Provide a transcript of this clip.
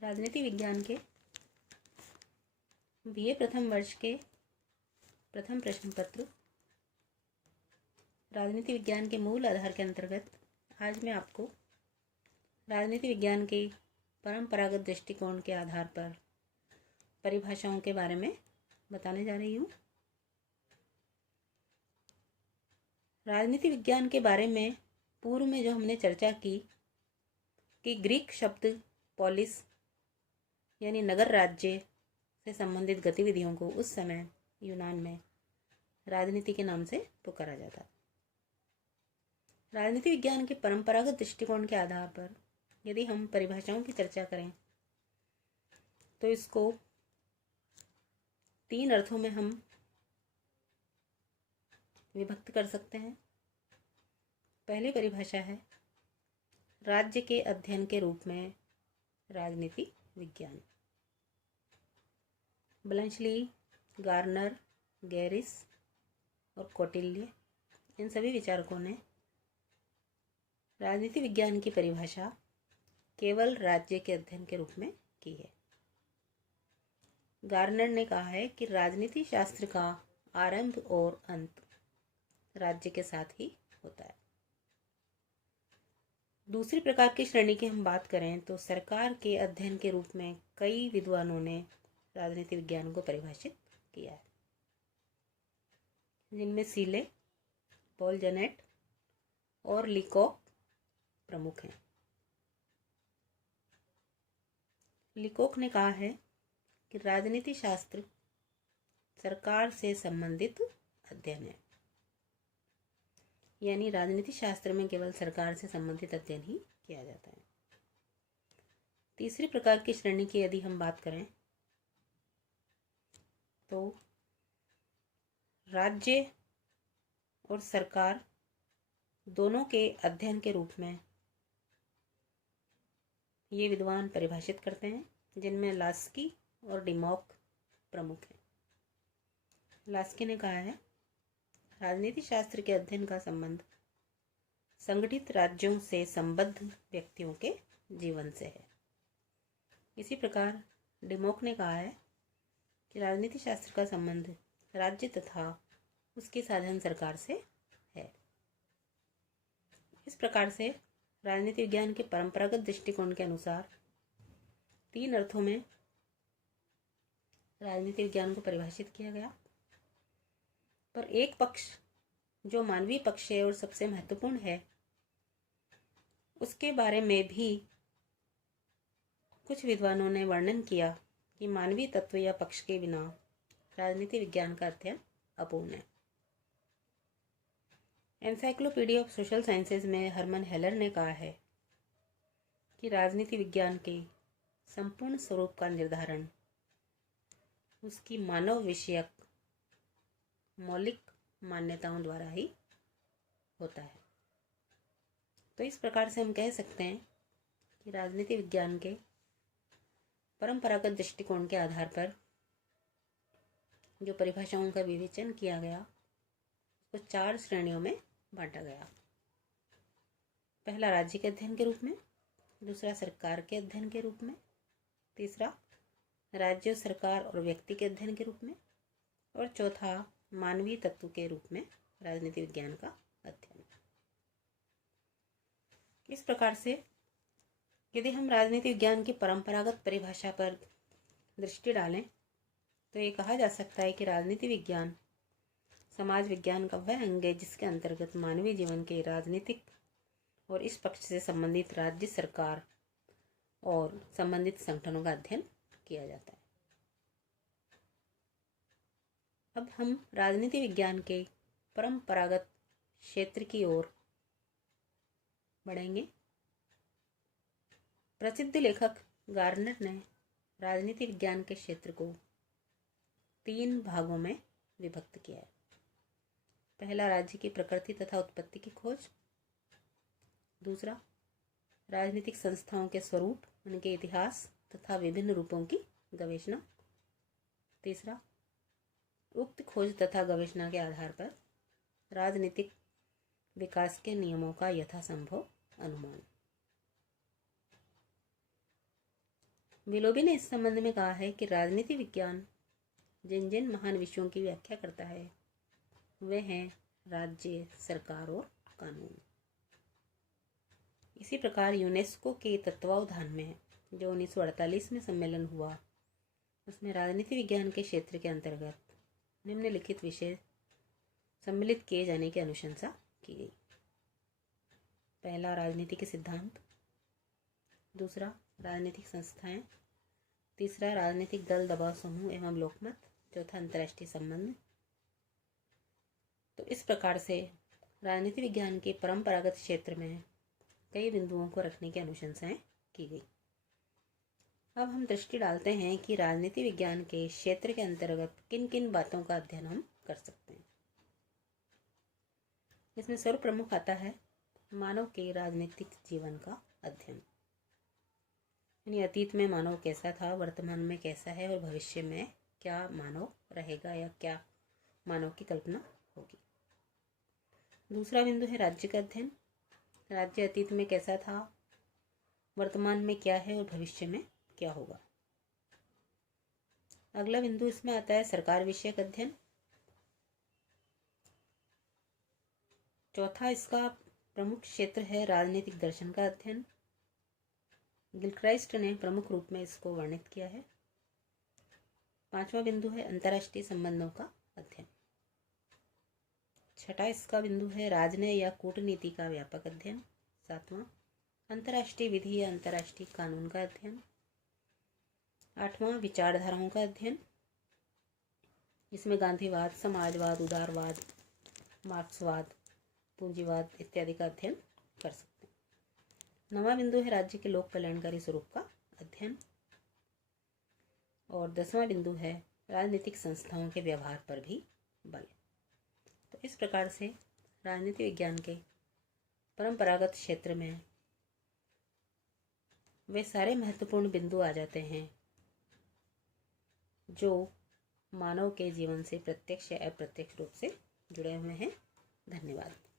राजनीति विज्ञान के बीए प्रथम वर्ष के प्रथम प्रश्न पत्र राजनीति विज्ञान के मूल आधार के अंतर्गत आज मैं आपको राजनीति विज्ञान के परंपरागत दृष्टिकोण के आधार पर परिभाषाओं के बारे में बताने जा रही हूँ। राजनीति विज्ञान के बारे में पूर्व में जो हमने चर्चा की कि ग्रीक शब्द पॉलिस यानी नगर राज्य से संबंधित गतिविधियों को उस समय यूनान में राजनीति के नाम से पुकारा जाता। राजनीति विज्ञान के परंपरागत दृष्टिकोण के आधार पर यदि हम परिभाषाओं की चर्चा करें तो इसको तीन अर्थों में हम विभक्त कर सकते हैं। पहली परिभाषा है राज्य के अध्ययन के रूप में राजनीति विज्ञान। ब्लंचली, गार्नर, गैरिस और कौटिल्य इन सभी विचारकों ने राजनीति विज्ञान की परिभाषा केवल राज्य के अध्ययन के रूप में की है। गार्नर ने कहा है कि राजनीति शास्त्र का आरंभ और अंत राज्य के साथ ही होता है। दूसरी प्रकार की श्रेणी की हम बात करें तो सरकार के अध्ययन के रूप में कई विद्वानों ने राजनीति विज्ञान को परिभाषित किया है, जिनमें सीले, पॉल जेनेट और लीकॉक प्रमुख हैं। लीकॉक ने कहा है कि राजनीति शास्त्र सरकार से संबंधित अध्ययन है, यानी राजनीति शास्त्र में केवल सरकार से संबंधित अध्ययन ही किया जाता है। तीसरी प्रकार की श्रेणी की यदि हम बात करें तो राज्य और सरकार दोनों के अध्ययन के रूप में ये विद्वान परिभाषित करते हैं, जिनमें लास्की और डिमॉक प्रमुख हैं। लास्की ने कहा है राजनीति शास्त्र के अध्ययन का संबंध संगठित राज्यों से संबद्ध व्यक्तियों के जीवन से है। इसी प्रकार डिमॉक ने कहा है कि राजनीति शास्त्र का संबंध राज्य तथा उसकी साधन सरकार से है। इस प्रकार से राजनीति विज्ञान के परंपरागत दृष्टिकोण के अनुसार तीन अर्थों में राजनीति विज्ञान को परिभाषित किया गया। पर एक पक्ष जो मानवीय पक्ष है और सबसे महत्वपूर्ण है, उसके बारे में भी कुछ विद्वानों ने वर्णन किया कि मानवीय तत्व या पक्ष के बिना राजनीति विज्ञान का अध्ययन अपूर्ण है। एनसाइक्लोपीडिया ऑफ सोशल साइंसेज में हरमन हेलर ने कहा है कि राजनीति विज्ञान के संपूर्ण स्वरूप का निर्धारण उसकी मानव विषयक मौलिक मान्यताओं द्वारा ही होता है। तो इस प्रकार से हम कह सकते हैं कि राजनीति विज्ञान के परंपरागत दृष्टिकोण के आधार पर जो परिभाषाओं का विवेचन किया गया उसको चार श्रेणियों में बांटा गया। पहला राज्य के अध्ययन के रूप में, दूसरा सरकार के अध्ययन के रूप में, तीसरा राज्य, सरकार और व्यक्ति के अध्ययन के रूप में, और चौथा मानवीय तत्व के रूप में राजनीति विज्ञान का अध्ययन। इस प्रकार से यदि हम राजनीति विज्ञान की परंपरागत परिभाषा पर दृष्टि डालें तो ये कहा जा सकता है कि राजनीति विज्ञान समाज विज्ञान का वह अंग है जिसके अंतर्गत मानवीय जीवन के राजनीतिक और इस पक्ष से संबंधित राज्य, सरकार और संबंधित संगठनों का अध्ययन किया जाता है। अब हम राजनीति विज्ञान के परंपरागत क्षेत्र की ओर बढ़ेंगे। प्रसिद्ध लेखक गार्नर ने राजनीति विज्ञान के क्षेत्र को तीन भागों में विभक्त किया है। पहला राज्य की प्रकृति तथा उत्पत्ति की खोज, दूसरा राजनीतिक संस्थाओं के स्वरूप, उनके इतिहास तथा विभिन्न रूपों की गवेषणा, तीसरा उक्त खोज तथा गवेषणा के आधार पर राजनीतिक विकास के नियमों का यथासंभव अनुमान। विलोबी ने इस संबंध में कहा है कि राजनीति विज्ञान जिन जिन महान विषयों की व्याख्या करता है वे हैं राज्य, सरकार और कानून। इसी प्रकार यूनेस्को के तत्वावधान में जो 1948 में सम्मेलन हुआ, उसमें राजनीति विज्ञान के क्षेत्र के अंतर्गत निम्नलिखित विषय सम्मिलित किए जाने की अनुशंसा की गई। पहला, राजनीति के सिद्धांत। दूसरा, राजनीतिक संस्थाएं। तीसरा, राजनीतिक दल, दबाव समूह एवं लोकमत। चौथा, अंतर्राष्ट्रीय संबंध। तो इस प्रकार से राजनीति विज्ञान के परंपरागत क्षेत्र में कई बिंदुओं को रखने की अनुशंसाएं की गई। अब हम दृष्टि डालते हैं कि राजनीति विज्ञान के क्षेत्र के अंतर्गत किन किन बातों का अध्ययन हम कर सकते हैं। इसमें सर्वप्रमुख आता है मानव के राजनीतिक जीवन का अध्ययन, यानी अतीत में मानव कैसा था, वर्तमान में कैसा है और भविष्य में क्या मानव रहेगा या क्या मानव की कल्पना होगी। दूसरा बिंदु है राज्य का अध्ययन। राज्य अतीत में कैसा था, वर्तमान में क्या है और भविष्य में क्या होगा। अगला बिंदु इसमें आता है सरकार विषयक अध्ययन। चौथा इसका प्रमुख क्षेत्र है राजनीतिक दर्शन का अध्ययन। गिलक्राइस्ट ने प्रमुख रूप में इसको वर्णित किया है। पांचवा बिंदु है अंतर्राष्ट्रीय संबंधों का अध्ययन। छठा इसका बिंदु है राजनय या कूटनीति का व्यापक अध्ययन। सातवां, अंतर्राष्ट्रीय विधि या अंतर्राष्ट्रीय कानून का अध्ययन। आठवां, विचारधाराओं का अध्ययन। इसमें गांधीवाद, समाजवाद, उदारवाद, मार्क्सवाद, पूंजीवाद इत्यादि का अध्ययन कर सकते हैं। नवा बिंदु है राज्य के लोक कल्याणकारी स्वरूप का अध्ययन। और 10वां बिंदु है राजनीतिक संस्थाओं के व्यवहार पर भी बल। तो इस प्रकार से राजनीति विज्ञान के परंपरागत क्षेत्र में वे सारे महत्वपूर्ण बिंदु आ जाते हैं जो मानव के जीवन से प्रत्यक्ष या अप्रत्यक्ष रूप से जुड़े हुए हैं। धन्यवाद।